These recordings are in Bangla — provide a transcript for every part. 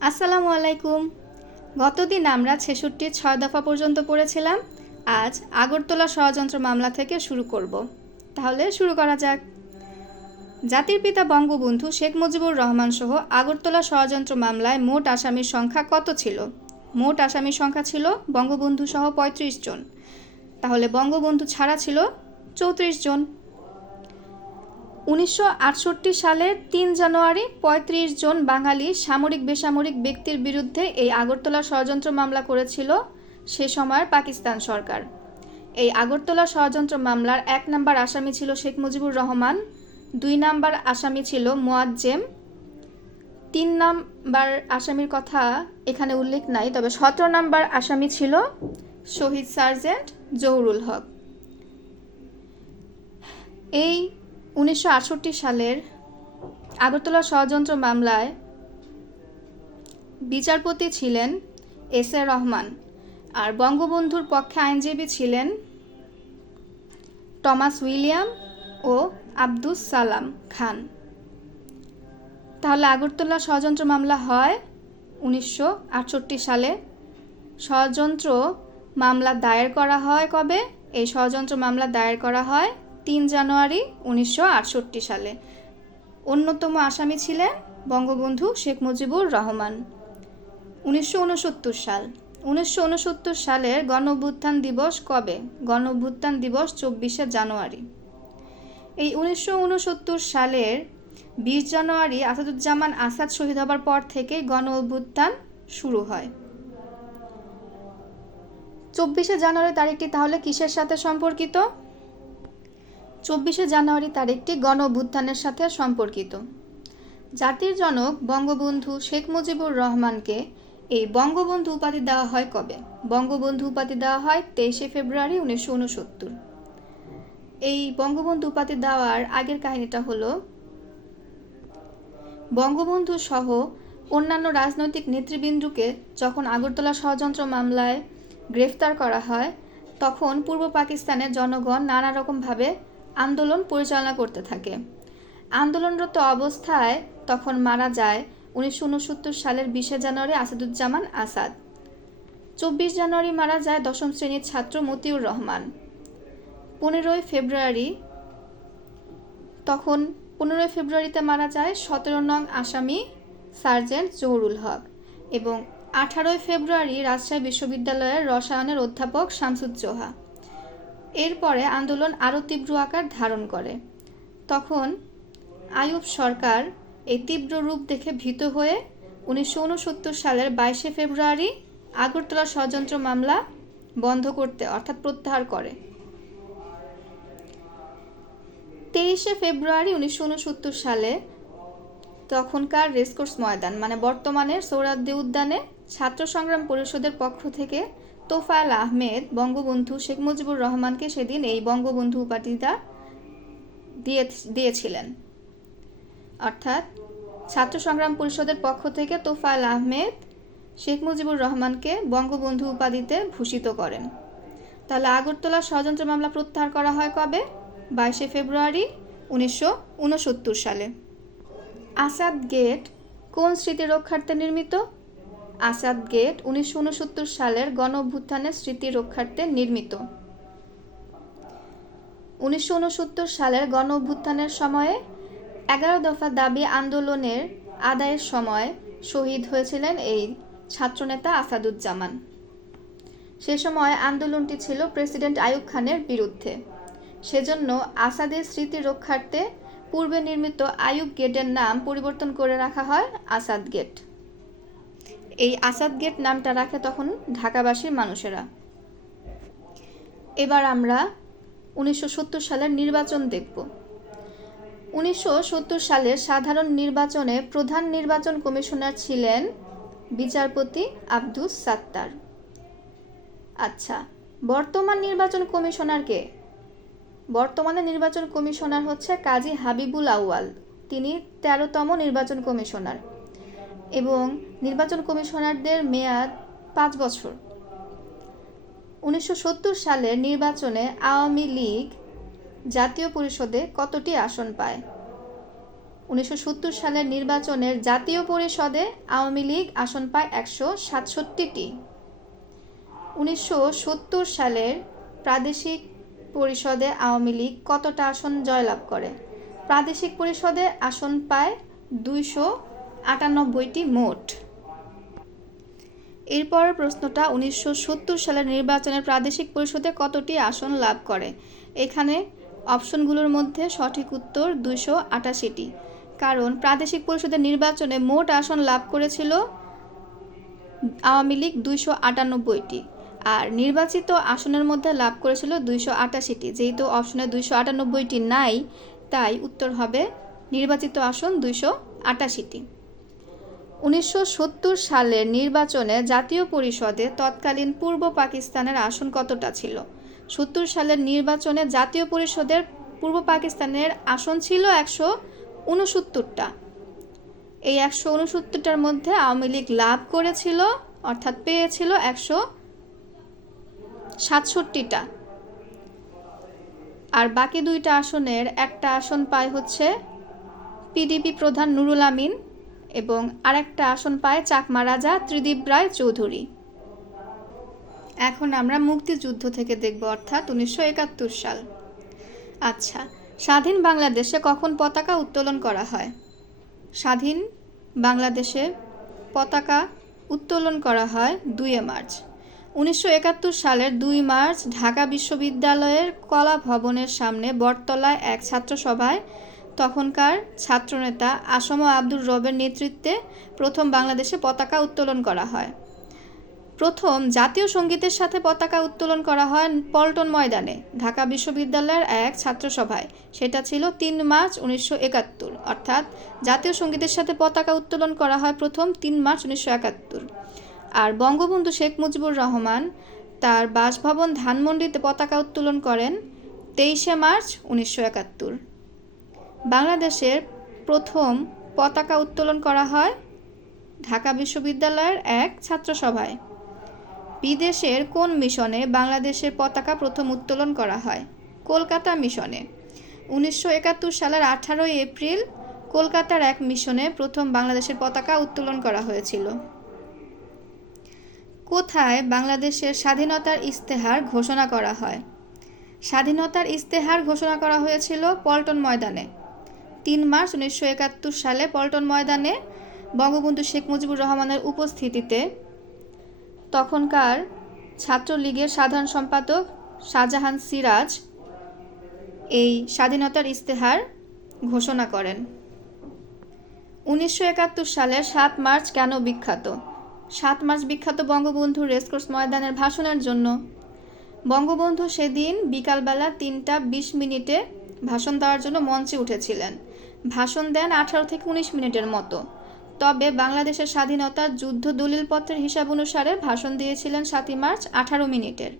আসসালামু আলাইকুম। গতদিন আমরা ৬৬ ৬ দফা পর্যন্ত পড়েছিলাম। আজ আগরতলা ষড়যন্ত্র মামলা থেকে শুরু করব। তাহলে শুরু করা যাক। জাতির পিতা বঙ্গবন্ধু শেখ মুজিবুর রহমান সহ আগরতলা ষড়যন্ত্র মামলায় মোট আসামির সংখ্যা কত ছিল? মোট আসামির সংখ্যা ছিল বঙ্গবন্ধু সহ ৩৫ জন। তাহলে বঙ্গবন্ধু ছাড়া ছিল ৩৪ জন। ১৯৬৮ সালের ৩ জানুয়ারি ৩৫ জন বাঙালি সামরিক বেসামরিক ব্যক্তির বিরুদ্ধে এই আগরতলা ষড়যন্ত্র মামলা করেছিল সে সময়ের পাকিস্তান সরকার। এই আগরতলা ষড়যন্ত্র মামলার ১ নম্বর আসামি ছিল শেখ মুজিবুর রহমান, ২ নম্বর আসামি ছিল মোয়াজ্জেম, ৩ নম্বর আসামির কথা এখানে উল্লেখ নাই, তবে ১৭ নম্বর আসামি ছিল শহীদ সার্জেন্ট জহুরুল হক। এই ১৯৬৮ সালের আগরতলা ষড়যন্ত্র মামলায় বিচারপতি ছিলেন এস এ রহমান, আর বঙ্গবন্ধুর পক্ষে আইনজীবী ছিলেন টমাস উইলিয়াম ও আব্দুস সালাম খান। তাহলে আগরতলা ষড়যন্ত্র মামলা হয় ১৯৬৮ সালে। ষড়যন্ত্র মামলা দায়ের করা হয় কবে? এই ষড়যন্ত্র মামলা দায়ের করা হয় ৩ জানুয়ারি ১৯৬৮ সালে। অন্যতম আসামি ছিলেন বঙ্গবন্ধু শেখ মুজিবুর রহমান। ১৯৬৯ সাল। ১৯৬৯ সালের গণঅভ্যুত্থান দিবস কবে? গণঅভ্যুত্থান দিবস ২৪শে জানুয়ারি। এই ১৯৬৯ সালের ২০ জানুয়ারি আসাদুজ্জামান আসাদ শহীদ হবার পর থেকেই গণঅভ্যুত্থান শুরু হয়। ২৪শে জানুয়ারি তারিখটি তাহলে কিসের সাথে সম্পর্কিত? ২৪শে জানুয়ারি তারিখটি গণঅভ্যুত্থানের সাথে সম্পর্কিত। জাতির জনক বঙ্গবন্ধু শেখ মুজিবুর রহমানকে এই বঙ্গবন্ধু উপাধি দেওয়া হয় কবে? বঙ্গবন্ধু উপাধি দেওয়া হয় ২৩শে ফেব্রুয়ারি ১৯৬৯। এই বঙ্গবন্ধু উপাধি দেওয়ার আগের কাহিনীটা হলো, বঙ্গবন্ধু সহ অন্যান্য রাজনৈতিক নেতৃবৃন্দকে যখন আগরতলা ষড়যন্ত্র মামলায় গ্রেফতার করা হয়, তখন পূর্ব পাকিস্তানের জনগণ নানা রকমভাবে আন্দোলন পরিচালনা করতে থাকে। আন্দোলনরত অবস্থায় তখন মারা যায় ১৯৬৯ সালের ২০শে জানুয়ারি আসাদুজ্জামান আসাদ। ২৪ জানুয়ারি মারা যায় ১০ম শ্রেণীর ছাত্র মতিউর রহমান। ১৫ই ফেব্রুয়ারি তখন ১৫ই ফেব্রুয়ারিতে মারা যায় ১৭ নং আসামি সার্জেন্ট জহুরুল হক, এবং ১৮ই ফেব্রুয়ারি রাজশাহী বিশ্ববিদ্যালয়ের রসায়নের অধ্যাপক শামসুজ্জোহা। এরপরে আন্দোলন আরও তীব্র আকার ধারণ করে। তখন আইয়ুব সরকার এই তীব্র রূপ দেখে ভীত হয়ে ১৯৬৯ সালের ২২শে ফেব্রুয়ারি আগরতলা ষড়যন্ত্র মামলা বন্ধ করতে অর্থাৎ প্রত্যাহার করে। ২৩শে ফেব্রুয়ারি ১৯৬৯ সালে তখনকার রেসকোর্স ময়দান মানে বর্তমানের সোহরাওয়ার্দী উদ্যানে ছাত্র সংগ্রাম পরিষদের পক্ষ থেকে তোফায়েল আহমেদ বঙ্গবন্ধু শেখ মুজিবুর রহমানকে সেদিন এই বঙ্গবন্ধু উপাধিটা দিয়েছিলেন। অর্থাৎ ছাত্র সংগ্রাম পরিষদের পক্ষ থেকে তোফায়েল আহমেদ শেখ মুজিবুর রহমানকে বঙ্গবন্ধু উপাধিতে ভূষিত করেন। তাহলে আগরতলা ষড়যন্ত্র মামলা প্রত্যাহার করা হয় কবে? ২২শে ফেব্রুয়ারি ১৯৬৯ সালে। আসাদ গেট কোন স্মৃতি রক্ষার্থে নির্মিত? আসাদ গেট ১৯৬৯ সালের গণঅভ্যুত্থানের স্মৃতি রক্ষার্থে নির্মিত। ১৯৬৯ সালের গণঅভ্যুত্থানের সময়ে ১১ দফা দাবি আন্দোলনের আদায়ের সময় শহীদ হয়েছিলেন এই ছাত্রনেতা আসাদুজ্জামান। সে সময় আন্দোলনটি ছিল প্রেসিডেন্ট আইয়ুব খানের বিরুদ্ধে। সেজন্য আসাদের স্মৃতি রক্ষার্থে পূর্বে নির্মিত আইয়ুব গেটের নাম পরিবর্তন করে রাখা হয় আসাদ গেট। এই আসাদ গেট নামটা রাখে তখন ঢাকাবাসীর মানুষেরা। এবার আমরা ১৯৭০ সালের নির্বাচন দেখব। ১৯৭০ সালের সাধারণ নির্বাচনে প্রধান নির্বাচন কমিশনার ছিলেন বিচারপতি আব্দুস সাত্তার। আচ্ছা, বর্তমান নির্বাচন কমিশনার কে? বর্তমানে নির্বাচন কমিশনার হচ্ছে কাজী হাবিবুল আউয়াল। তিনি ১৩তম নির্বাচন কমিশনার এবং নির্বাচন কমিশনারদের মেয়াদ ৫ বছর। ১৯৭০ সালের নির্বাচনে আওয়ামী লীগ জাতীয় পরিষদে কতটি আসন পায়? 1970 সালের নির্বাচনের জাতীয় পরিষদে আওয়ামী লীগ আসন পায় 167টি। 1970 সালের প্রাদেশিক পরিষদে আওয়ামী লীগ কতটা আসন জয়লাভ করে? প্রাদেশিক পরিষদে আসন পায় 298টি মোট। এরপর প্রশ্নটা 1970 সালের নির্বাচনের প্রাদেশিক পরিষদে কতটি আসন লাভ করে? এখানে অপশনগুলোর মধ্যে সঠিক উত্তর 288টি, কারণ প্রাদেশিক পরিষদের নির্বাচনে মোট আসন লাভ করেছিল আওয়ামী লীগ 298টি, আর নির্বাচিত আসনের মধ্যে লাভ করেছিল 288টি। যেহেতু অপশনে 298টি নাই, তাই উত্তর হবে নির্বাচিত আসন 288টি। 1970 সালের নির্বাচনে জাতীয় পরিষদে তৎকালীন পূর্ব পাকিস্তানের আসন কতটা ছিল? 70 সালের নির্বাচনে জাতীয় পরিষদের পূর্ব পাকিস্তানের আসন ছিল 169টা। এই 169টার মধ্যে আওয়ামী লীগ লাভ করেছিল, অর্থাৎ পেয়েছিল 167টা। আর বাকি দুইটা আসনের একটা আসন পায় হচ্ছে পিডিপি প্রধান নুরুল আমিন এবং আরেকটা আসন পায় চাকমা রাজা ত্রিদিব রায় চৌধুরী। এখন আমরা মুক্তিযুদ্ধ থেকে দেখব, অর্থাৎ 1971 সাল। আচ্ছা, স্বাধীন বাংলাদেশে কখন পতাকা উত্তোলন করা হয়? স্বাধীন বাংলাদেশে পতাকা উত্তোলন করা হয় 2 মার্চ। 1971 সালের 2 মার্চ ঢাকা বিশ্ববিদ্যালয়ের কলা ভবনের সামনে বটতলায় এক ছাত্রসভায় তখনকার ছাত্রনেতা আসম আব্দুর রবের নেতৃত্বে প্রথম বাংলাদেশে পতাকা উত্তোলন করা হয়। প্রথম জাতীয় সঙ্গীতের সাথে পতাকা উত্তোলন করা হয় পল্টন ময়দানে ঢাকা বিশ্ববিদ্যালয়ের এক ছাত্রসভায়। সেটা ছিল 3 মার্চ 1971, অর্থাৎ জাতীয় সঙ্গীতের সাথে পতাকা উত্তোলন করা হয় প্রথম 3 মার্চ 1971। আর বঙ্গবন্ধু শেখ মুজিবুর রহমান তার বাসভবন ধানমন্ডিতে পতাকা উত্তোলন করেন 23 মার্চ 1971। বাংলাদেশের প্রথম পতাকা উত্তোলন করা হয় ঢাকা বিশ্ববিদ্যালয়ের এক ছাত্রসভায়। বিদেশের কোন মিশনে বাংলাদেশের পতাকা প্রথম উত্তোলন করা হয়? কলকাতা মিশনে। 1971 সালের 18 এপ্রিল কলকাতার এক মিশনে প্রথম বাংলাদেশের পতাকা উত্তোলন করা হয়েছিল। কোথায় বাংলাদেশের স্বাধীনতার ইস্তেহার ঘোষণা করা হয়? স্বাধীনতার ইস্তেহার ঘোষণা করা হয়েছিল পল্টন ময়দানে 3 মার্চ 1971 সালে। পল্টন ময়দানে বঙ্গবন্ধু শেখ মুজিবুর রহমানের উপস্থিতিতে তখনকার ছাত্রলীগের সাধারণ সম্পাদক শাহজাহান সিরাজ এই স্বাধীনতার ইস্তেহার ঘোষণা করেন। 1971 সালের 7 মার্চ কেন বিখ্যাত? 7 মার্চ বিখ্যাত বঙ্গবন্ধু রেসকোর্স ময়দানের ভাষণের জন্য। বঙ্গবন্ধু সেদিন বিকালবেলা 3টা 20 মিনিটে ভাষণ দেওয়ার জন্য মঞ্চে উঠেছিলেন। ভাষণ দেন 18 থেকে 19 মিনিটের মতো। তবে বাংলাদেশের স্বাধীনতার যুদ্ধ দলিলপত্রের হিসাব অনুসারে ভাষণ দিয়েছিলেন 7 মার্চ 18 মিনিটের।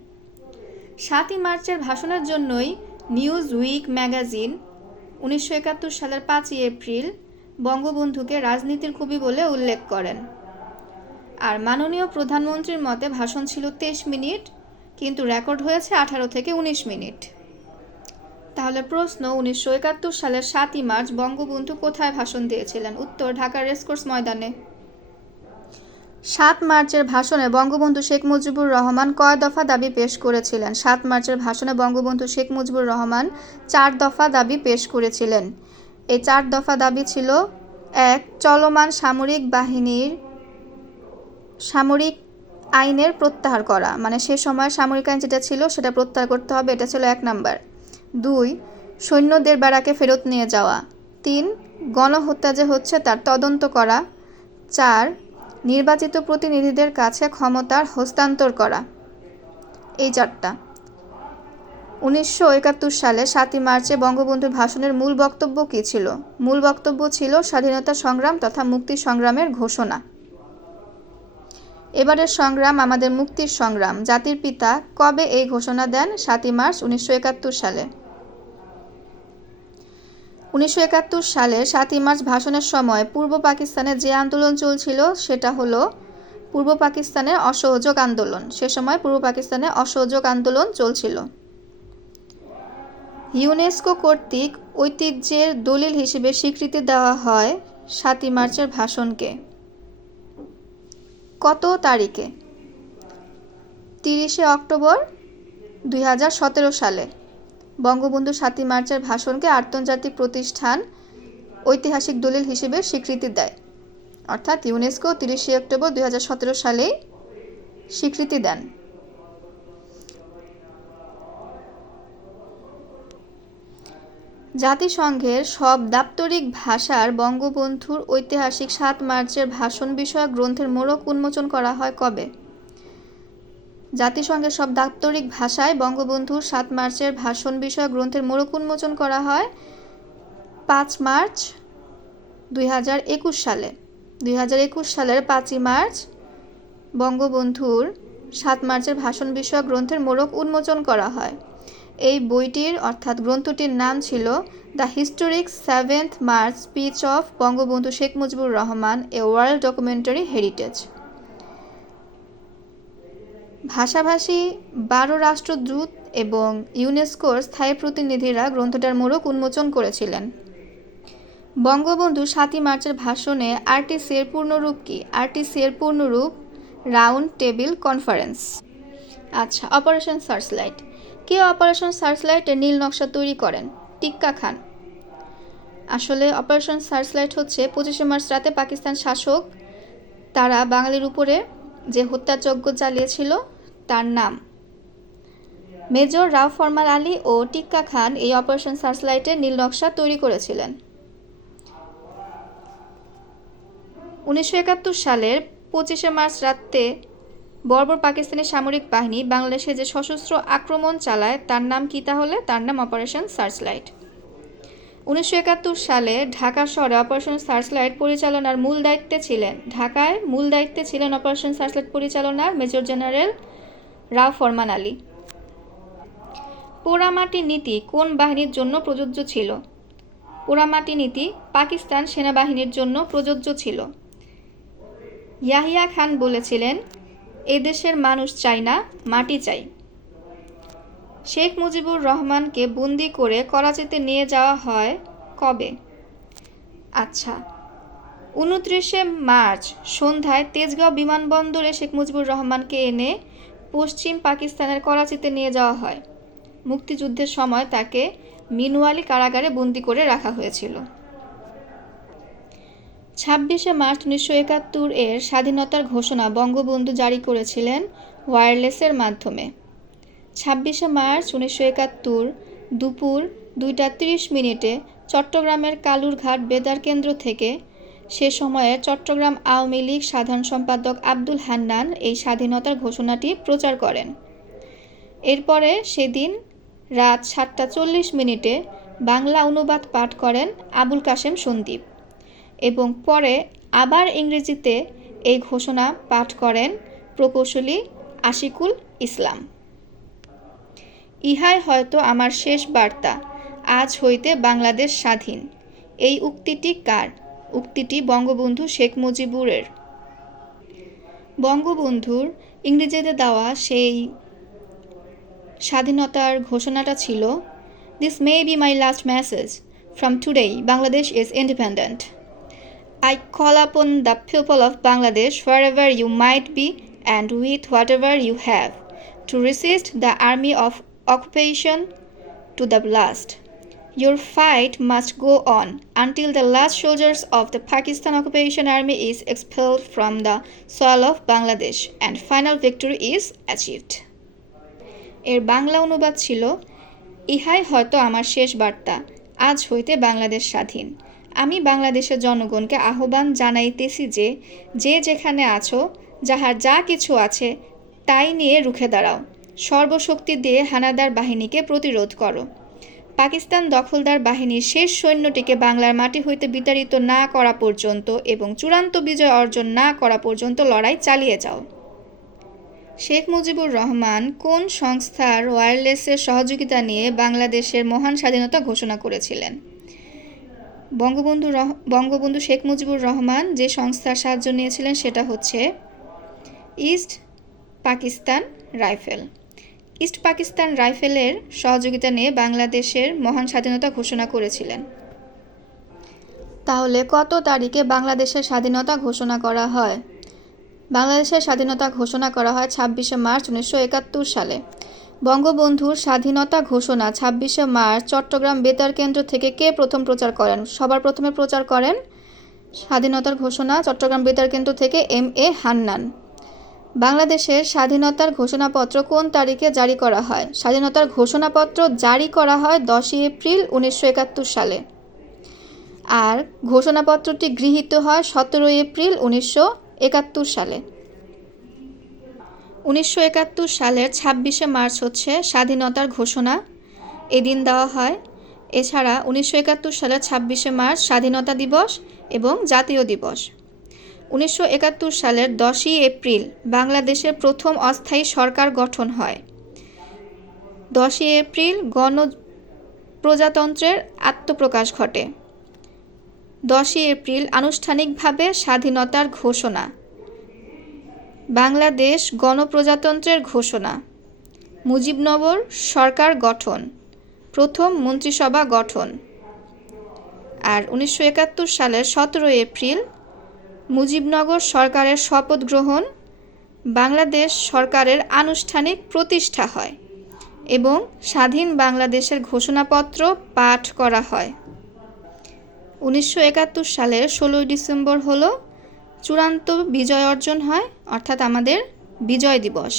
7 মার্চের ভাষণের জন্যই নিউজ উইক ম্যাগাজিন 1971 সালের 5 এপ্রিল বঙ্গবন্ধুকে রাজনীতির কবি বলে উল্লেখ করেন। আর মাননীয় প্রধানমন্ত্রীর মতে ভাষণ ছিল 23 মিনিট, কিন্তু রেকর্ড হয়েছে 18 থেকে 19 মিনিট। তাহলে প্রশ্ন, 1971 সালের 7 মার্চ বঙ্গবন্ধু কোথায় ভাষণ দিয়েছিলেন? উত্তর, ঢাকার রেসকোর্স ময়দানে। 7 মার্চের ভাষণে বঙ্গবন্ধু শেখ মুজিবুর রহমান কয় দফা দাবি পেশ করেছিলেন? 7 মার্চের ভাষণে বঙ্গবন্ধু শেখ মুজিবুর রহমান 4 দফা দাবি পেশ করেছিলেন। এই 4 দফা দাবি ছিল: 1. চলমান সামরিক বাহিনীর সামরিক আইনের প্রত্যাহার করা, মানে সে সময় সামরিক আইন যেটা ছিল সেটা প্রত্যাহার করতে হবে, এটা ছিল 1 নাম্বার। 2. সৈন্যদের ব্যারাকে ফেরত নিয়ে যাওয়া। 3. গণহত্যা যে হচ্ছে তার তদন্ত করা। 4. নির্বাচিত প্রতিনিধিদের কাছে ক্ষমতার হস্তান্তর করা। এই 4টা। 1971 সালে 7 মার্চে বঙ্গবন্ধুর ভাষণের মূল বক্তব্য কী ছিল? মূল বক্তব্য ছিল স্বাধীনতা সংগ্রাম তথা মুক্তি সংগ্রামের ঘোষণা। এবারের সংগ্রাম আমাদের মুক্তির সংগ্রাম। জাতির পিতা কবে এই ঘোষণা দেন? 7 মার্চ 1971 সালে। 1971 সালের 7 মার্চ ভাষণের সময় পূর্ব পাকিস্তানে যে আন্দোলন চলছিল সেটা হলো পূর্ব পাকিস্তানের অসহযোগ আন্দোলন। সে সময় পূর্ব পাকিস্তানে অসহযোগ আন্দোলন চলছিল। ইউনেস্কো কর্তৃক ঐতিহ্যের দলিল হিসেবে স্বীকৃতি দেওয়া হয় ৭ই মার্চের ভাষণকে। কত তারিখে? ৩০শে অক্টোবর ২০১৭ সালে বঙ্গবন্ধু ৭ই মার্চের ভাষণকে আন্তর্জাতিক প্রতিষ্ঠান ঐতিহাসিক দলিল হিসেবে স্বীকৃতি দেয়। অর্থাৎ ইউনেস্কো ৩০শে অক্টোবর ২০১৭ সালেই স্বীকৃতি দেন। জাতিসংঘের সব দাপ্তরিক ভাষার বঙ্গবন্ধুর ঐতিহাসিক ৭ মার্চের ভাষণ বিষয়ক গ্রন্থের মোড়ক উন্মোচন করা হয় কবে? জাতিসংঘের সব দাপ্তরিক ভাষায় বঙ্গবন্ধুর ৭ মার্চের ভাষণ বিষয়ক গ্রন্থের মোড়ক উন্মোচন করা হয় ৫ মার্চ ২০২১ সালে। ২০২১ সালের ৫ই মার্চ বঙ্গবন্ধুর ৭ মার্চের ভাষণ বিষয়ক গ্রন্থের মোড়ক উন্মোচন করা হয়। এই বইটির অর্থাৎ গ্রন্থটির নাম ছিল the historic 7th March speech of Bangabandhu Sheikh Mujibur Rahman, a world documentary heritage. ভাষাভাষী ১২ রাষ্ট্রদূত এবং ইউনেস্কোর স্থায়ী প্রতিনিধিরা গ্রন্থটার মোড়ক উন্মোচন করেছিলেন। বঙ্গবন্ধু ৭ই মার্চের ভাষণে আরটিসি-এর পূর্ণরূপ কি? আরটিসি-এর পূর্ণরূপ রাউন্ড টেবিল কনফারেন্স। আচ্ছা, অপারেশন সার্চলাইট। কে অপারেশন সার্চলাইটের নীল নকশা তৈরি করেন? টিক্কা খান। আসলে অপারেশন সার্চলাইট হচ্ছে ২৫শে মার্চ রাতে পাকিস্তান শাসক তারা বাঙালির উপরে যে হত্যাযজ্ঞ চালিয়েছিল তার নাম। মেজর রাও ফরমান আলী ও টিক্কা খান এই অপারেশন সার্চলাইটের নীল নকশা তৈরি করেছিলেন। ১৯৭১ সালের ২৫শে মার্চ রাতে বর্বর পাকিস্তানি সামরিক বাহিনী বাংলাদেশে যে সশস্ত্র আক্রমণ চালায় তার নাম কি তাহলে? তার নাম অপারেশন সার্চলাইট। ১৯৭১ সালে ঢাকা শহরে অপারেশন সার্চলাইট পরিচালনার মূল দায়িত্বে ছিলেন অপারেশন সার্চলাইট পরিচালনার মেজর জেনারেল রাও ফরমান আলী। পোড়ামাটি নীতি কোন বাহিনীর জন্য প্রযোজ্য ছিল? পোড়ামাটি নীতি পাকিস্তান সেনাবাহিনীর জন্য প্রযোজ্য ছিল। ইয়াহিয়া খান বলেছিলেন, এদেশের মানুষ চাই না, মাটি চাই। শেখ মুজিবুর রহমানকে বন্দি করে করাচিতে নিয়ে যাওয়া হয় কবে? আচ্ছা, ২৯শে মার্চ সন্ধ্যায় তেজগাঁও বিমানবন্দরে শেখ মুজিবুর রহমানকে এনে পশ্চিম পাকিস্তানের করাচিতে নিয়ে যাওয়া হয়। মুক্তিযুদ্ধের সময় তাকে মিনওয়ালি কারাগারে বন্দি করে রাখা হয়েছিল। ২৬শে মার্চ ১৯৭১ এর স্বাধীনতার ঘোষণা বঙ্গবন্ধু জারি করেছিলেন ওয়্যারলেসের মাধ্যমে। ২৬শে মার্চ ১৯৭১ দুপুর ২টা ৩০ মিনিটে চট্টগ্রামের কালুরঘাট বেতার কেন্দ্র থেকে সে সময়ের চট্টগ্রাম আওয়ামী লীগ সাধারণ সম্পাদক আব্দুল হান্নান এই স্বাধীনতার ঘোষণাটি প্রচার করেন। এরপরে সেদিন রাত ৭টা ৪০ মিনিটে বাংলা অনুবাদ পাঠ করেন আবুল কাশেম সন্দীপ এবং পরে আবার ইংরেজিতে এই ঘোষণা পাঠ করেন প্রকৌশলী আশিকুল ইসলাম। ইহাই হয়তো আমার শেষ বার্তা, আজ হইতে বাংলাদেশ স্বাধীন। এই উক্তিটি কার? উক্তিটি বঙ্গবন্ধু শেখ মুজিবুরের। বঙ্গবন্ধুর ইংরেজিতে দেওয়া সেই স্বাধীনতার ঘোষণাটা ছিল, This may be my last message. From today, Bangladesh is independent. I call upon the people of Bangladesh, wherever you might be and with whatever you have, to resist the army of occupation to the last. Your fight must go on until the last soldiers of the Pakistan occupation army is expelled from the soil of Bangladesh and final victory is achieved. এর বাংলা অনুবাদ ছিল, ইহাই হয়তো আমার শেষ বার্তা, আজ হইতে বাংলাদেশ স্বাধীন। আমি বাংলাদেশের জনগণকে আহ্বান জানাইতেছি যে, যে যেখানে আছো, যাহার যা কিছু আছে তাই নিয়ে রুখে দাঁড়াও, সর্বশক্তি দিয়ে হানাদার বাহিনীকে প্রতিরোধ করো। পাকিস্তান দখলদার বাহিনীর শেষ সৈন্যটিকে বাংলার মাটি হইতে বিতাড়িত না করা পর্যন্ত এবং চূড়ান্ত বিজয় অর্জন না করা পর্যন্ত লড়াই চালিয়ে যাও। শেখ মুজিবুর রহমান কোন সংস্থার ওয়্যারলেসের সহযোগিতা নিয়ে বাংলাদেশের মহান স্বাধীনতা ঘোষণা করেছিলেন? বঙ্গবন্ধু শেখ মুজিবুর রহমান যে সংস্থার সাহায্য নিয়েছিলেন সেটা হচ্ছে East Pakistan Rifle. East Pakistan রাইফেলের সহযোগিতা নিয়ে বাংলাদেশের মহান স্বাধীনতা ঘোষণা করেছিলেন? তাহলে কত তারিখে বাংলাদেশের স্বাধীনতা ঘোষণা করা হয়? বাংলাদেশের স্বাধীনতা ঘোষণা করা হয় 26শে মার্চ 1971 সালে। বঙ্গবন্ধুর স্বাধীনতা ঘোষণা 26শে মার্চ চট্টগ্রাম বেতার কেন্দ্র থেকে কে প্রথম প্রচার করেন? সবার প্রথমে প্রচার করেন স্বাধীনতার ঘোষণা চট্টগ্রাম বেতার কেন্দ্র থেকে এম.এ. হান্নান। বাংলাদেশের স্বাধীনতার ঘোষণাপত্র কোন তারিখে জারি করা হয়? স্বাধীনতার ঘোষণাপত্র জারি করা হয় 10 এপ্রিল 1971 সালে। আর ঘোষণাপত্রটি গৃহীত হয় 17 এপ্রিল 1971 সালে। 1971 সালের 26শে মার্চ হচ্ছে স্বাধীনতার ঘোষণা, এদিন দেওয়া হয়। এছাড়া 1971 সালের 26শে মার্চ স্বাধীনতা দিবস এবং জাতীয় দিবস। 1971 সালের 10ই এপ্রিল বাংলাদেশের প্রথম অস্থায়ী সরকার গঠন হয়। 10ই এপ্রিল গণপ্রজাতন্ত্রের আত্মপ্রকাশ ঘটে। 10ই এপ্রিল আনুষ্ঠানিকভাবে স্বাধীনতার ঘোষণা। বাংলাদেশ গণপ্রজাতন্ত্রের ঘোষণা। মুজিবনগর সরকার গঠন, প্রথম মন্ত্রিসভা গঠন। আর 1971 সালের 17 এপ্রিল মুজিবনগর সরকারের শপথ গ্রহণ, বাংলাদেশ সরকারের আনুষ্ঠানিক প্রতিষ্ঠা হয় এবং স্বাধীন বাংলাদেশের ঘোষণাপত্র পাঠ করা হয়। 1971 সালের 16 ডিসেম্বর হলো চূড়ান্ত বিজয় অর্জন হয়, অর্থাৎ আমাদের বিজয় দিবস।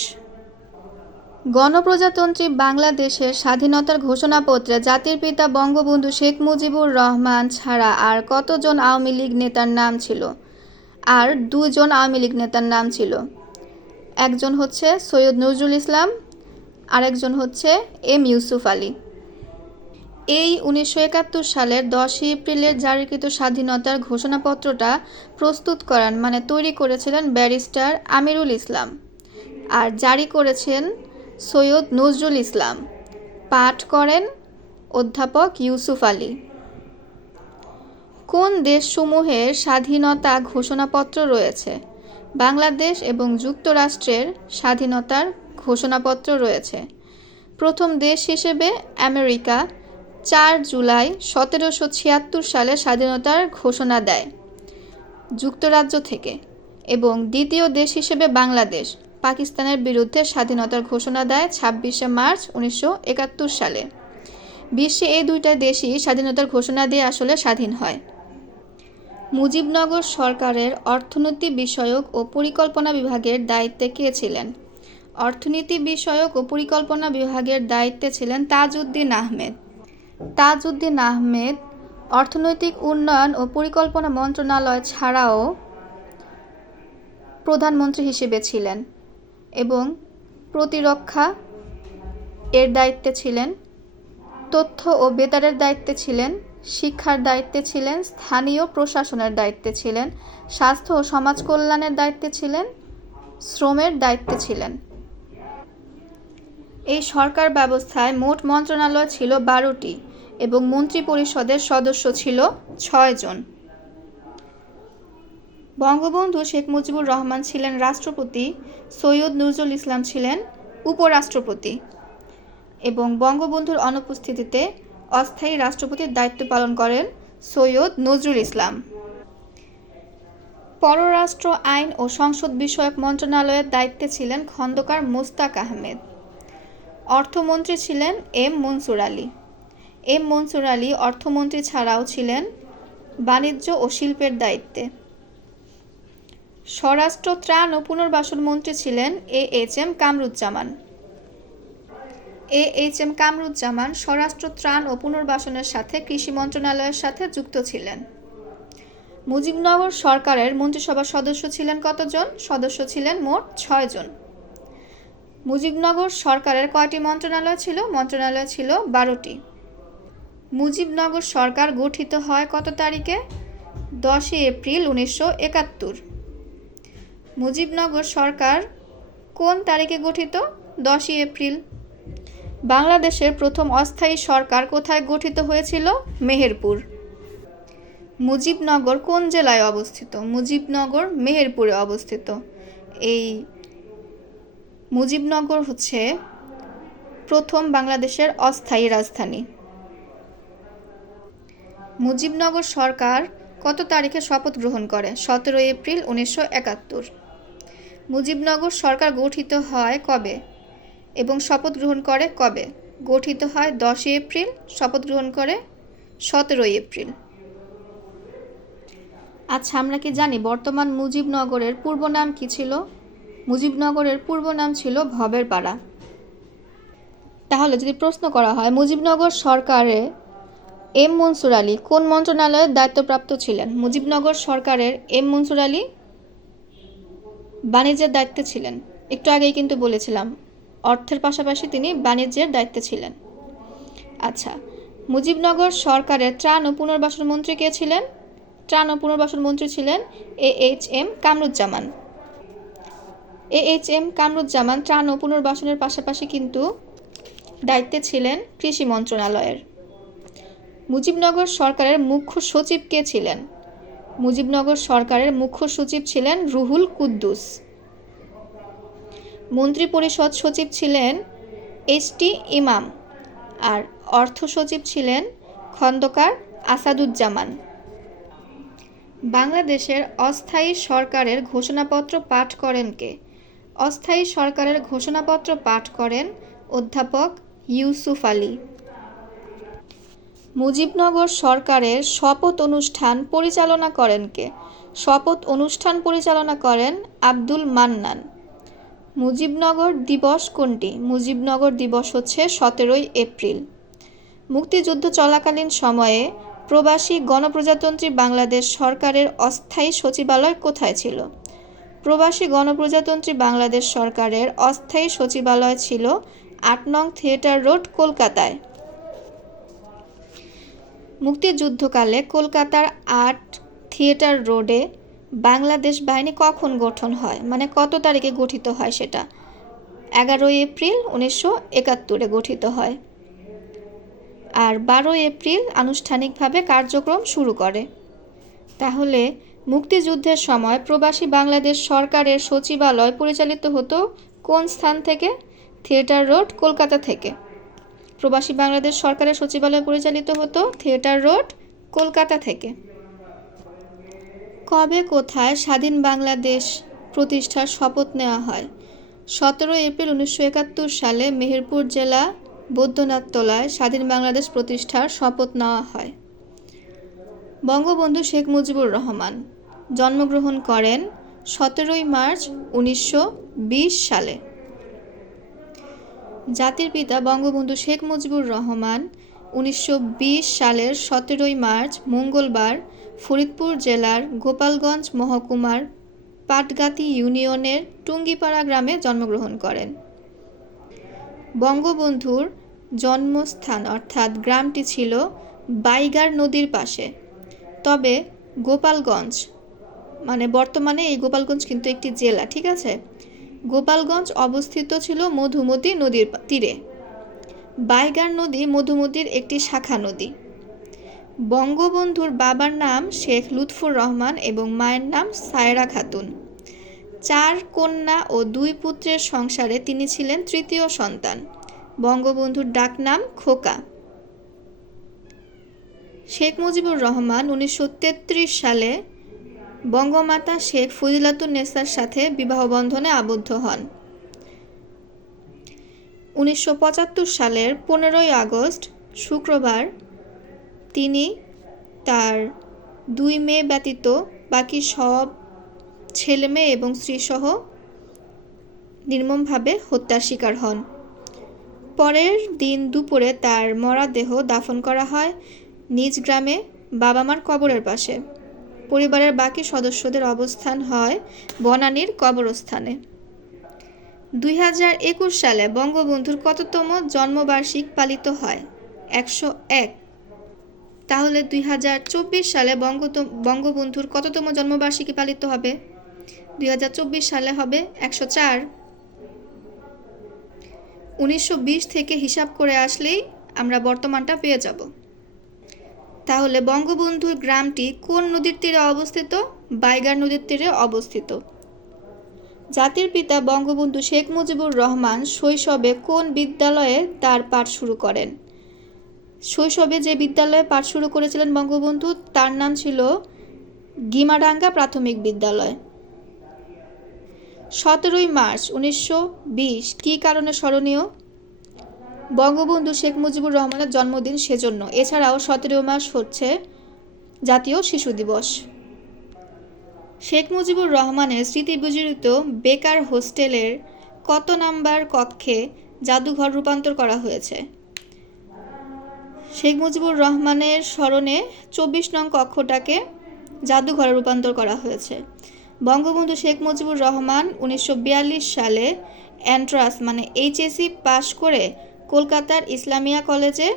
গণপ্রজাতন্ত্রী বাংলাদেশের স্বাধীনতার ঘোষণাপত্রে জাতির পিতা বঙ্গবন্ধু শেখ মুজিবুর রহমান ছাড়া আর কতজন আওয়ামী লীগ নেতার নাম ছিল? আর 2 জন আওয়ামী লীগ নেতার নাম ছিল। একজন হচ্ছে সৈয়দ নজরুল ইসলাম, আরেকজন হচ্ছে এম ইউসুফ আলী। এই 1971 সালের 10 এপ্রিলের জারিকৃত স্বাধীনতার ঘোষণাপত্রটা প্রস্তুত করেন মানে তৈরি করেছিলেন ব্যারিস্টার আমিরুল ইসলাম, আর জারি করেছেন সৈয়দ নজরুল ইসলাম, পাঠ করেন অধ্যাপক ইউসুফ আলী। কোন দেশসমূহের স্বাধীনতা ঘোষণাপত্র রয়েছে? বাংলাদেশ এবং যুক্তরাষ্ট্রের স্বাধীনতার ঘোষণাপত্র রয়েছে। প্রথম দেশ হিসেবে আমেরিকা 4 জুলাই 1776 সালে স্বাধীনতার ঘোষণা দেয় যুক্তরাজ্য থেকে, এবং দ্বিতীয় দেশ হিসেবে বাংলাদেশ পাকিস্তানের বিরুদ্ধে স্বাধীনতার ঘোষণা দেয় 26শে মার্চ 1971 সালে। বিশ্বে এই 2টা দেশই স্বাধীনতার ঘোষণা দিয়ে আসলে স্বাধীন হয়। মুজিবনগর সরকারের অর্থনীতি বিষয়ক ও পরিকল্পনা বিভাগের দায়িত্বে কে ছিলেন? অর্থনীতি বিষয়ক ও পরিকল্পনা বিভাগের দায়িত্বে ছিলেন তাজউদ্দিন আহমেদ। তাজউদ্দিন আহমেদ অর্থনৈতিক উন্নয়ন ও পরিকল্পনা মন্ত্রণালয় ছাড়াও প্রধানমন্ত্রী হিসেবে ছিলেন এবং প্রতিরক্ষা এর দায়িত্বে ছিলেন, তথ্য ও বেতারের দায়িত্বে ছিলেন, শিক্ষার দায়িত্বে ছিলেন, স্থানীয় প্রশাসনের দায়িত্বে ছিলেন, স্বাস্থ্য ও সমাজ কল্যাণের দায়িত্বে ছিলেন, শ্রমের দায়িত্বে ছিলেন। এই সরকার ব্যবস্থায় মোট মন্ত্রণালয় ছিল 12টি এবং মন্ত্রিপরিষদের সদস্য ছিল 6 জন। বঙ্গবন্ধু শেখ মুজিবুর রহমান ছিলেন রাষ্ট্রপতি, সৈয়দ নজরুল ইসলাম ছিলেন উপরাষ্ট্রপতি এবং বঙ্গবন্ধুর অনুপস্থিতিতে অস্থায়ী রাষ্ট্রপতির দায়িত্ব পালন করেন সৈয়দ নজরুল ইসলাম। পররাষ্ট্র আইন ও সংসদ বিষয়ক মন্ত্রণালয়ের দায়িত্বে ছিলেন খন্দকার মোস্তাক আহমেদ। অর্থমন্ত্রী ছিলেন এম মনসুর আলী। এম মনসুর আলী অর্থমন্ত্রী ছাড়াও ছিলেন বাণিজ্য ও শিল্পের দায়িত্বে। স্বরাষ্ট্র, ত্রাণ ও পুনর্বাসন মন্ত্রী ছিলেন এ.এইচ.এম. কামরুজ্জামান। এ.এইচ.এম. কামরুজ্জামান স্বরাষ্ট্র, ত্রাণ ও পুনর্বাসনের সাথে কৃষি মন্ত্রণালয়ের সাথে যুক্ত ছিলেন। মুজিবনগর সরকারের মন্ত্রিসভার সদস্য ছিলেন কতজন? সদস্য ছিলেন মোট 6 জন। মুজিবনগর সরকারের কয়টি মন্ত্রণালয় ছিল? মন্ত্রণালয় ছিল 12টি। মুজিবনগর সরকার গঠিত হয় কত তারিখে? 10 এপ্রিল 1971। মুজিবনগর সরকার কোন তারিখে গঠিত? 10 এপ্রিল। বাংলাদেশের প্রথম অস্থায়ী সরকার কোথায় গঠিত হয়েছিল? মেহেরপুর। মুজিবনগর কোন জেলায় অবস্থিত? মুজিবনগর মেহেরপুরে অবস্থিত। এই মুজিবনগর হচ্ছে প্রথম বাংলাদেশের অস্থায়ী রাজধানী? মুজিবনগর সরকার কত তারিখে শপথ গ্রহণ করে? 17 এপ্রিল 1971। মুজিবনগর সরকার গঠিত হয় কবে এবং শপথ গ্রহণ করে কবে? গঠিত হয় 10 এপ্রিল, শপথ গ্রহণ করে 17 এপ্রিল। আচ্ছা, আমরা কি জানি বর্তমান মুজিবনগরের পূর্ব নাম কি ছিল? মুজিবনগরের পূর্ব নাম ছিল ভবের পাড়া। তাহলে যদি প্রশ্ন করা হয় মুজিবনগর সরকারে এম মনসুর আলী কোন মন্ত্রণালয়ের দায়িত্বপ্রাপ্ত ছিলেন? মুজিবনগর সরকারের এম মনসুর আলী বাণিজ্যের দায়িত্বে ছিলেন। একটু আগেই কিন্তু বলেছিলাম অর্থের পাশাপাশি তিনি বাণিজ্যের দায়িত্বে ছিলেন। আচ্ছা, মুজিবনগর সরকারের ত্রাণ ও পুনর্বাসন মন্ত্রী কে ছিলেন? ত্রাণ ও পুনর্বাসন মন্ত্রী ছিলেন AHM কামরুজ্জামান। AHM কামরুজ্জামান ত্রাণ ও পুনর্বাসনের পাশাপাশি কিন্তু দায়িত্বে ছিলেন কৃষি মন্ত্রণালয়ের। মুজিবনগর সরকারের মুখ্য সচিব কে ছিলেন? মুজিবনগর সরকারের মুখ্য সচিব ছিলেন রুহুল কুদ্দুস। মন্ত্রিপরিষদ সচিব ছিলেন HT ইমাম আর অর্থ সচিব ছিলেন খন্দকার আসাদুজ্জামান। বাংলাদেশের অস্থায়ী সরকারের ঘোষণাপত্র পাঠ করেন কে? অস্থায়ী সরকারের ঘোষণাপত্র পাঠ করেন অধ্যাপক ইউসুফ আলী। মুজিবনগর সরকারের শপথ অনুষ্ঠান পরিচালনা করেন কে? শপথ অনুষ্ঠান পরিচালনা করেন আব্দুল মান্নান। মুজিবনগর দিবস কোনটি? মুজিবনগর দিবস হচ্ছে 17 এপ্রিল। মুক্তিযুদ্ধ চলাকালীন সময়ে প্রবাসী গণপ্রজাতন্ত্রী বাংলাদেশ সরকারের অস্থায়ী সচিবালয় কোথায় ছিল? প্রবাসী গণপ্রজাতন্ত্রী বাংলাদেশ সরকারের অস্থায়ী সচিবালয় ছিল 8 নং থিয়েটার রোড, কলকাতায়। মুক্তিযুদ্ধকালে কলকাতার 8 থিয়েটার রোডে বাংলাদেশ বাহিনী কখন গঠন হয়, মানে কত তারিখে গঠিত হয় সেটা? 11 এপ্রিল 1971 গঠিত হয়। আর 12 এপ্রিল আনুষ্ঠানিকভাবে কার্যক্রম শুরু করে। তাহলে মুক্তিযুদ্ধের সময় প্রবাসী বাংলাদেশ সরকারের সচিবালয় পরিচালিত হতো কোন স্থান থেকে? থিয়েটার রোড, কলকাতা থেকে। প্রবাসী বাংলাদেশ সরকারের সচিবালয় পরিচালিত হতো থিয়েটার রোড, কলকাতা থেকে। কবে কোথায় স্বাধীন বাংলাদেশ প্রতিষ্ঠার শপথ নেওয়া হয়? 17 এপ্রিল 1971 সালে মেহেরপুর জেলা বৈদ্যনাথতলায় স্বাধীন বাংলাদেশ প্রতিষ্ঠার শপথ নেওয়া হয়। বঙ্গবন্ধু শেখ মুজিবুর রহমান জন্মগ্রহণ করেন 17 মার্চ 1920 সালে। জাতির পিতা বঙ্গবন্ধু শেখ মুজিবুর রহমান 1920 সালের 17 মার্চ মঙ্গলবার ফরিদপুর জেলার গোপালগঞ্জ মহকুমার পাটগাতি ইউনিয়নের টুঙ্গিপাড়া গ্রামে জন্মগ্রহণ করেন। বঙ্গবন্ধুর জন্মস্থান অর্থাৎ গ্রামটি ছিল বাইগার নদীর পাশে। তবে গোপালগঞ্জ, মানে বর্তমানে এই গোপালগঞ্জ কিন্তু একটি জেলা, ঠিক আছে? গোপালগঞ্জ অবস্থিত ছিল মধুমতি নদীর তীরে। বাইগার নদী মধুমতির একটি শাখা নদী। বঙ্গবন্ধুর বাবার নাম শেখ লুৎফর রহমান এবং মায়ের নাম সায়রা খাতুন। 4 কন্যা ও 2 পুত্রের সংসারে তিনি ছিলেন তৃতীয় সন্তান। বঙ্গবন্ধুর ডাকনাম খোকা। শেখ মুজিবুর রহমান 1933 সালে বঙ্গমাতা শেখ ফজিলাতুন্নেসার সাথে বিবাহ বন্ধনে আবদ্ধ হন। 1975 সালের 15 আগস্ট শুক্রবার তিনি তার 2 মেয়ে ব্যতীত বাকি সব ছেলে মেয়ে এবং স্ত্রীসহ নির্মমভাবে হত্যার শিকার হন। পরের দিন দুপুরে তার মরদেহ দাফন করা হয় নিজ গ্রামে বাবা মার কবরের পাশে। পরিবারের বাকি সদস্যদের অবস্থান হয় বনানীর কবরস্থানে। 2021 সালে বঙ্গবন্ধুর কততম জন্মবার্ষিক পালিত হয়? 101। তাহলে 2024 সালে বঙ্গবন্ধুর কততম জন্মবার্ষিকী পালিত হবে? 2024 সালে হবে 104। 1920 থেকে হিসাব করে আসলেই আমরা বর্তমানটা পেয়ে যাব। তাহলে বঙ্গবন্ধুর গ্রামটি কোন নদীর তীরে অবস্থিত? বাইগার নদীর তীরে অবস্থিত। জাতির পিতা বঙ্গবন্ধু শেখ মুজিবুর রহমান শৈশবে কোন বিদ্যালয়ে তার পাঠ শুরু করেন? শৈশবে যে বিদ্যালয়ে পাঠ শুরু করেছিলেন বঙ্গবন্ধু তার নাম ছিল গিমাডাঙ্গা প্রাথমিক বিদ্যালয়। 17ই মার্চ 1920 কী কারণে স্মরণীয়? বঙ্গবন্ধু শেখ মুজিবুর রহমানের জন্মদিন সেজন্য। এছাড়াও 17 মার্চ হচ্ছে জাতীয় শিশু দিবস। শেখ মুজিবুর রহমানের স্মৃতিবিজড়িত বেকার হোস্টেলের কত নাম্বার কক্ষে জাদুঘর রূপান্তর করা হয়েছে? শেখ মুজিবুর রহমানের স্মরণে 24 নং কক্ষটাকে জাদুঘরে রূপান্তর করা হয়েছে। বঙ্গবন্ধু শেখ মুজিবুর রহমান 1942 সালে এন্ট্রান্স এইচএসসি পাশ করে কলকাতার ইসলামিয়া কলেজে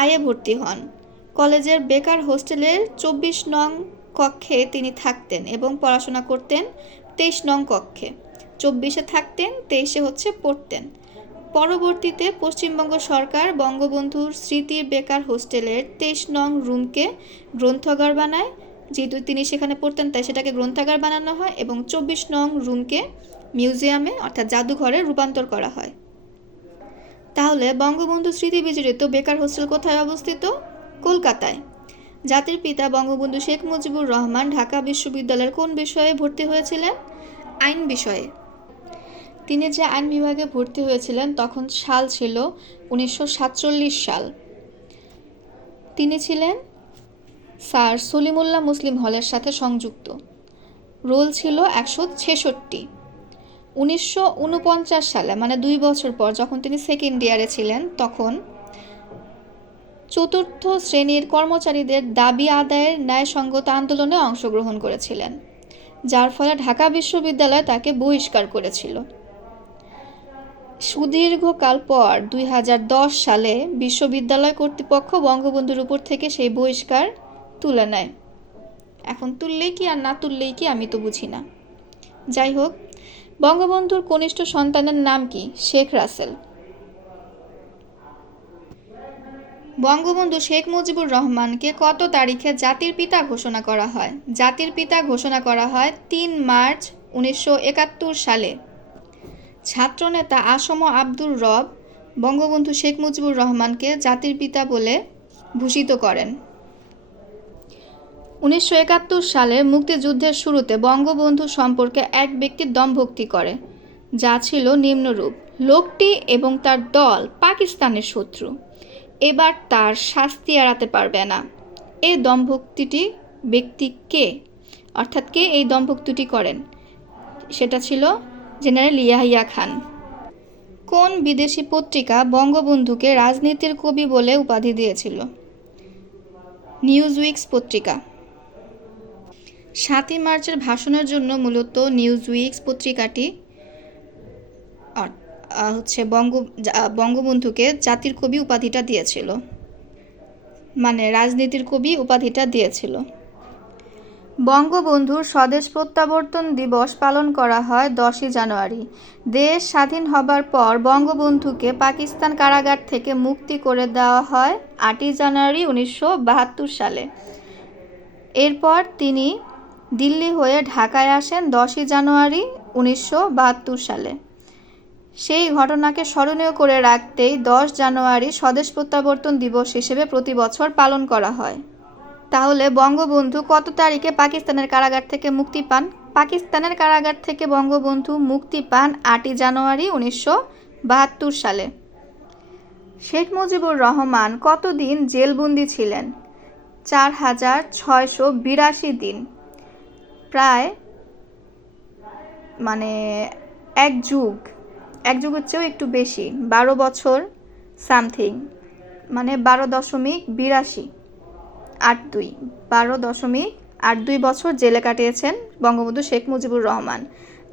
আইএ ভর্তি হন। কলেজের বেকার হোস্টেলের 24 নং কক্ষে তিনি থাকতেন এবং পড়াশোনা করতেন 23 নং কক্ষে। 24-এ থাকতেন, 23-এ পড়তেন। পরবর্তীতে পশ্চিমবঙ্গ সরকার বঙ্গবন্ধুর স্মৃতির বেকার হোস্টেলের 23 নং রুমকে গ্রন্থাগার বানায়। যেহেতু তিনি সেখানে পড়তেন তাই সেটাকে গ্রন্থাগার বানানো হয় এবং 24 নং রুমকে মিউজিয়ামে অর্থাৎ জাদুঘরে রূপান্তর করা হয়। তাহলে বঙ্গবন্ধু স্মৃতি বিজড়িত বেকার হোস্টেল কোথায় অবস্থিত? কলকাতায়। জাতির পিতা বঙ্গবন্ধু শেখ মুজিবুর রহমান ঢাকা বিশ্ববিদ্যালয়ের কোন বিষয়ে ভর্তি হয়েছিলেন? আইন বিষয়ে। তিনি যে আইন বিভাগে ভর্তি হয়েছিলেন তখন সাল ছিল 1947 সাল। তিনি ছিলেন স্যার সলিমুল্লাহ মুসলিম হলের সাথে সংযুক্ত। রোল ছিল 166। 1949 সালে 2 বছর পর যখন তিনি সেকেন্ড ইয়ারে ছিলেন তখন চতুর্থ শ্রেণীর কর্মচারীদের দাবি আদায়ের ন্যায়সঙ্গত আন্দোলনে অংশগ্রহণ করেছিলেন, যার ফলে ঢাকা বিশ্ববিদ্যালয় তাকে বহিষ্কার করেছিল। সুদীর্ঘকাল পর 2010 সালে বিশ্ববিদ্যালয় কর্তৃপক্ষ বঙ্গবন্ধুর উপর থেকে সেই বহিষ্কার তুলে নেয়। এখন তুললেই কি আর না তুললেই কি আমি তো বুঝি না। যাই হোক, বঙ্গবন্ধুর কনিষ্ঠ সন্তানের নাম কি? শেখ রাসেল। বঙ্গবন্ধু শেখ মুজিবুর রহমানকে কত তারিখে জাতির পিতা ঘোষণা করা হয়? জাতির পিতা ঘোষণা করা হয় 3 মার্চ 1971 সালে। ছাত্রনেতা আসম আব্দুর রব বঙ্গবন্ধু শেখ মুজিবুর রহমানকে জাতির পিতা বলে ভূষিত করেন। 1971 সালে মুক্তিযুদ্ধের শুরুতে বঙ্গবন্ধু সম্পর্কে এক ব্যক্তি দমভক্তি করে, যা ছিল নিম্নরূপ: লোকটি এবং তার দল পাকিস্তানের শত্রু, এবার তার শাস্তি এড়াতে পারবে না। এই দমভক্তিটি ব্যক্তি কে? অর্থাৎ কে এই দমভক্তিটি করেন? সেটা ছিল জেনারেল ইয়াহিয়া খান। কোন বিদেশি পত্রিকা বঙ্গবন্ধুকে রাজনীতির কবি বলে উপাধি দিয়েছিল? নিউজউইক পত্রিকা। 7ই মার্চের ভাষণের জন্য মূলত নিউজউইক পত্রিকাটি বঙ্গবন্ধুকে জাতির কবি উপাধিটা দিয়েছিল, রাজনীতির কবি উপাধিটা দিয়েছিল। বঙ্গবন্ধুর স্বদেশ প্রত্যাবর্তন দিবস পালন করা হয় 10ই জানুয়ারি। দেশ স্বাধীন হবার পর বঙ্গবন্ধুকে পাকিস্তান কারাগার থেকে মুক্তি করে দেওয়া হয় 8ই জানুয়ারি 1972 সালে। এরপর তিনি দিল্লি হয়ে ঢাকায় আসেন 10ই জানুয়ারি 1972 সালে। সেই ঘটনাকে স্মরণীয় করে রাখতেই 10 জানুয়ারি স্বদেশ প্রত্যাবর্তন দিবস হিসেবে প্রতি বছর পালন করা হয়। তাহলে বঙ্গবন্ধু কত তারিখে পাকিস্তানের কারাগার থেকে মুক্তি পান? পাকিস্তানের কারাগার থেকে বঙ্গবন্ধু মুক্তি পান 8ই জানুয়ারি 1972 সালে। শেখ মুজিবুর রহমান কতদিন জেলবন্দি ছিলেন? 4682 দিন, প্রায় এক যুগের চেয়েও একটু বেশি, 12 বছর সামথিং, 12.82 বছর জেলে কাটিয়েছেন বঙ্গবন্ধু শেখ মুজিবুর রহমান।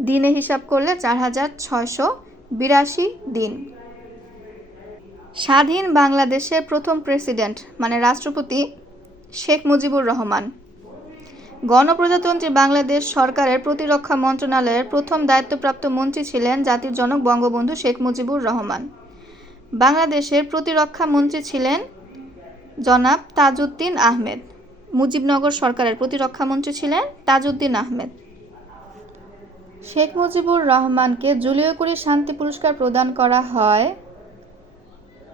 দিনে হিসাব করলে 4682 দিন। স্বাধীন বাংলাদেশের প্রথম প্রেসিডেন্ট রাষ্ট্রপতি শেখ মুজিবুর রহমান। গণপ্রজাতন্ত্রী বাংলাদেশ সরকারের প্রতিরক্ষা মন্ত্রণালয়ের প্রথম দায়িত্বপ্রাপ্ত মন্ত্রী ছিলেন জাতির জনক বঙ্গবন্ধু শেখ মুজিবুর রহমান। বাংলাদেশের প্রতিরক্ষা মন্ত্রী ছিলেন জনাব তাজউদ্দিন আহমেদ। মুজিবনগর সরকারের প্রতিরক্ষা মন্ত্রী ছিলেন তাজউদ্দিন আহমেদ। শেখ মুজিবুর রহমানকে জুলিও কুরি শান্তি পুরস্কার প্রদান করা হয়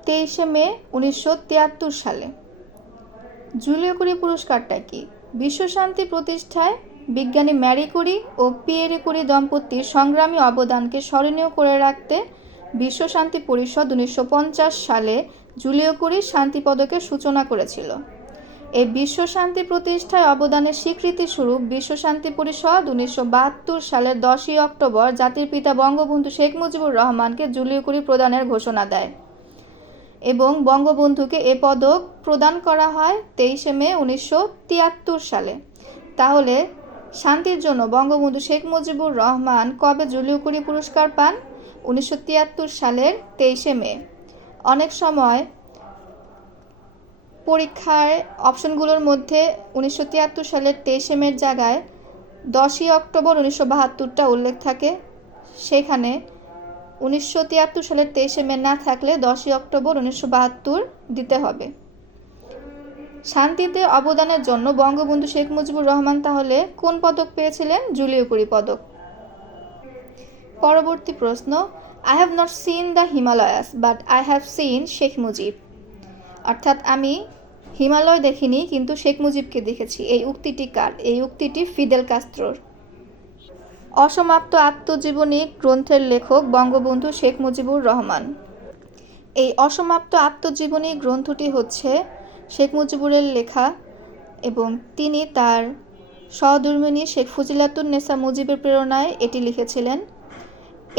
23 মে 1973 সালে। জুলিও কুরি পুরস্কারটা কি? বিশ্বশান্তি প্রতিষ্ঠায় বিজ্ঞানী ম্যারি কুরি ও পিয়েরে কুরি দম্পতির সংগ্রামী অবদানকে স্মরণীয় করে রাখতে বিশ্বশান্তি পরিষদ 1950 সালে জুলিও কুরি শান্তি পদকের সূচনা করেছিল। এই বিশ্বশান্তি প্রতিষ্ঠায় অবদানের স্বীকৃতিস্বরূপ বিশ্বশান্তি পরিষদ 1972 সালের 10 অক্টোবর জাতির পিতা বঙ্গবন্ধু শেখ মুজিবুর রহমানকে জুলিও কুরি প্রদানের ঘোষণা দেয় এবং বঙ্গবন্ধুকে এ পদক প্রদান করা হয় 23 মে 1973 সালে। তাহলে শান্তির জন্য বঙ্গবন্ধু শেখ মুজিবুর রহমান কবে জুলিও কুরি পুরস্কার পান? 1973 সালের 23 মে। অনেক সময় পরীক্ষার অপশনগুলোর মধ্যে 1973 সালের 23 মের জায়গায় 10 অক্টোবর 1972টা উল্লেখ থাকে, সেখানে 1973 সালের 23 মে না থাকলে 10 অক্টোবর 1972 দিতে হবে। শান্তিতে অবদানের জন্য বঙ্গবন্ধু শেখ মুজিবুর রহমান তাহলে কোন পদক পেয়েছিলেন? জুলিও কুরি পদক। পরবর্তী প্রশ্ন, I have not seen the Himalayas but I have seen Sheikh Mujib. অর্থাৎ আমি হিমালয় দেখিনি কিন্তু শেখ মুজিবকে দেখেছি। এই উক্তিটি কার? এই উক্তিটি ফিদেল কাস্ত্রোর। অসমাপ্ত আত্মজীবনী গ্রন্থের লেখক বঙ্গবন্ধু শেখ মুজিবুর রহমান। এই অসমাপ্ত আত্মজীবনী গ্রন্থটি হচ্ছে শেখ মুজিবুরের লেখা এবং তিনি তার সহধর্মিণী শেখ ফজিলাতুন্নেসা মুজিবের প্রেরণায় এটি লিখেছিলেন।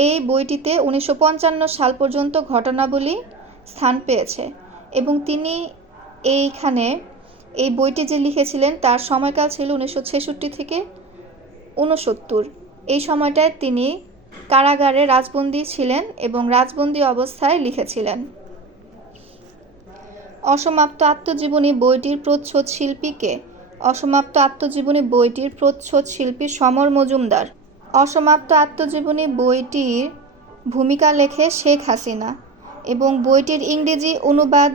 এই বইটিতে 1955 সাল পর্যন্ত ঘটনাবলী স্থান পেয়েছে এবং তিনি এই বইটি যে লিখেছিলেন তার সময়কাল ছিল 1966 থেকে 69। এই সময়টায় তিনি কারাগারে রাজবন্দী ছিলেন এবং রাজবন্দী অবস্থায় লিখেছিলেন। অসমাপ্ত আত্মজীবনী বইটির প্রচ্ছদ শিল্পী কে? অসমাপ্ত আত্মজীবনী বইটির প্রচ্ছদ শিল্পী সমর মজুমদার। অসমাপ্ত আত্মজীবনী বইটির ভূমিকা লেখে শেখ হাসিনা এবং বইটির ইংরেজি অনুবাদ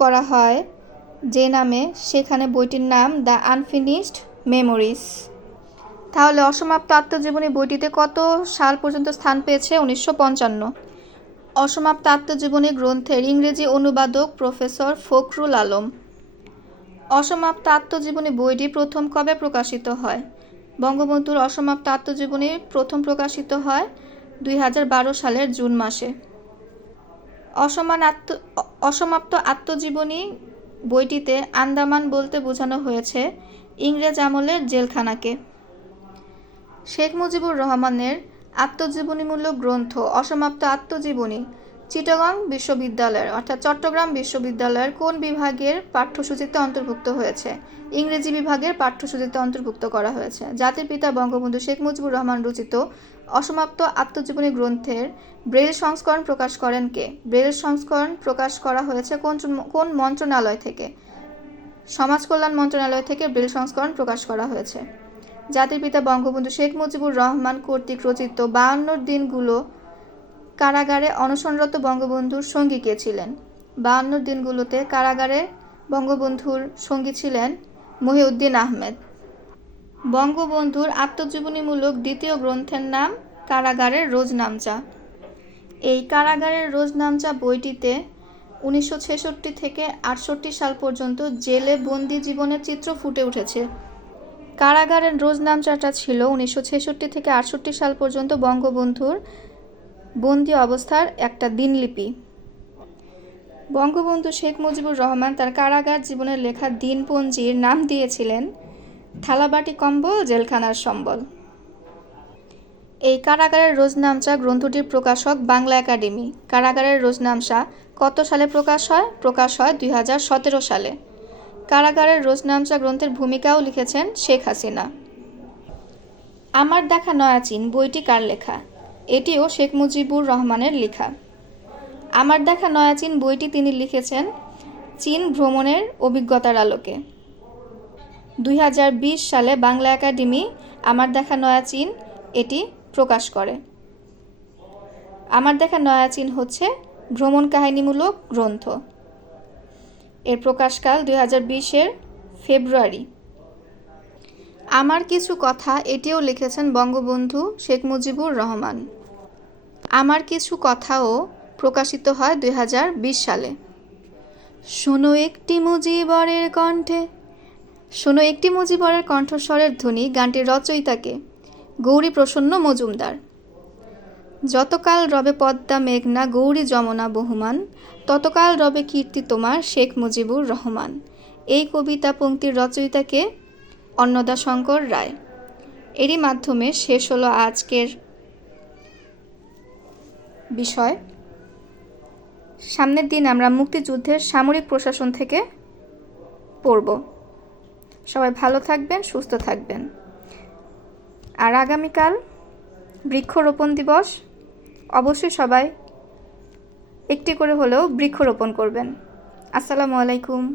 করা হয় যে নামে, সেখানে বইটির নাম দ্য আনফিনিশড মেমোরিজ। তাহলে অসমাপ্ত আত্মজীবনী বইটিতে কত সাল পর্যন্ত স্থান পেয়েছে? 1955। অসমাপ্ত আত্মজীবনী গ্রন্থের ইংরেজি অনুবাদক প্রফেসর ফখরুল আলম। অসমাপ্ত আত্মজীবনী বইটি প্রথম কবে প্রকাশিত হয়? বঙ্গবন্ধুর অসমাপ্ত আত্মজীবনী প্রথম প্রকাশিত হয় 2012 সালের জুন মাসে। অসমাপ্ত আত্মজীবনী বইটিতে আন্দামান বলতে বোঝানো হয়েছে ইংরেজ আমলের জেলখানাকে। শেখ মুজিবুর রহমানের আত্মজীবনীমূলক গ্রন্থ অসমাপ্ত আত্মজীবনী চিটাগং বিশ্ববিদ্যালয়ের অর্থাৎ চট্টগ্রাম বিশ্ববিদ্যালয়ের কোন বিভাগের পাঠ্যসূচিতে অন্তর্ভুক্ত হয়েছে? ইংরেজি বিভাগের পাঠ্যসূচিতে অন্তর্ভুক্ত করা হয়েছে। জাতির পিতা বঙ্গবন্ধু শেখ মুজিবুর রহমান রচিত অসমাপ্ত আত্মজীবনী গ্রন্থের ব্রেইল সংস্করণ প্রকাশ করেন কে? ব্রেইল সংস্করণ প্রকাশ করা হয়েছে কোন মন্ত্রণালয় থেকে? সমাজ কল্যাণ মন্ত্রণালয় থেকে ব্রেইল সংস্করণ প্রকাশ করা হয়েছে। জাতির পিতা বঙ্গবন্ধু শেখ মুজিবুর রহমান কর্তৃক রচিত 52 দিনগুলো কারাগারে অনশনরত বঙ্গবন্ধুর সঙ্গী কে ছিলেন? 52 দিনগুলোতে কারাগারে বঙ্গবন্ধুর সঙ্গী ছিলেন মহিউদ্দিন আহমেদ। বঙ্গবন্ধুর আত্মজীবনীমূলক দ্বিতীয় গ্রন্থের নাম কারাগারের রোজনামচা। এই কারাগারের রোজনামচা বইটিতে 1966 থেকে 68 সাল পর্যন্ত জেলে বন্দি জীবনের চিত্র ফুটে উঠেছে। কারাগারের রোজনামচাটা ছিল 1966 থেকে 68 সাল পর্যন্ত বঙ্গবন্ধুর বন্দি অবস্থার একটা দিনলিপি। বঙ্গবন্ধু শেখ মুজিবুর রহমান তার কারাগার জীবনের লেখা দিনপঞ্জির নাম দিয়েছিলেন থালাবাটি কম্বল জেলখানার সম্বল। এই কারাগারের রোজনামচা গ্রন্থটির প্রকাশক বাংলা একাডেমি। কারাগারের রোজনামচা কত সালে প্রকাশ হয়? প্রকাশ হয় 2017 সালে। কারাগারের রোজনামচা গ্রন্থের ভূমিকাও লিখেছেন শেখ হাসিনা। আমার দেখা নয়া চীন বইটি কার লেখা? এটিও শেখ মুজিবুর রহমানের লেখা। আমার দেখা নয়া চীন বইটি তিনি লিখেছেন চীন ভ্রমণের অভিজ্ঞতার আলোকে। 2020 সালে বাংলা একাডেমি আমার দেখা নয়া চীন এটি প্রকাশ করে। আমার দেখা নয়া চীন হচ্ছে ভ্রমণ কাহিনীমূলক গ্রন্থ। এর প্রকাশকাল 2020-এর ফেব্রুয়ারি। আমার কিছু কথা এটিও লিখেছেন বঙ্গবন্ধু শেখ মুজিবুর রহমান। আমার কিছু কথাও প্রকাশিত হয় 2020 সালে। শোনো একটি মুজিবরের কণ্ঠে, শোনো একটি মুজিবরের কণ্ঠস্বরের ধ্বনি। গানটির রচয়িতাকে গৌরী প্রসন্ন মজুমদার। যতকাল রবে পদ্মা মেঘনা গৌরী যমুনা বহমান, ততকাল রবে কীর্তি তোমার শেখ মুজিবুর রহমান। এই কবিতা পংক্তির রচয়িতাকে অন্নদাশঙ্কর রায়। এরই মাধ্যমে শেষ হলো আজকের বিষয়। সামনের দিন আমরা মুক্তিযুদ্ধের সামরিক প্রশাসন থেকে পড়ব। সবাই ভালো থাকবেন, সুস্থ থাকবেন। আর আগামীকাল বৃক্ষরোপণ দিবস, অবশ্যই সবাই একটি করে হলেও বৃক্ষরোপণ করবেন। আসসালামু আলাইকুম।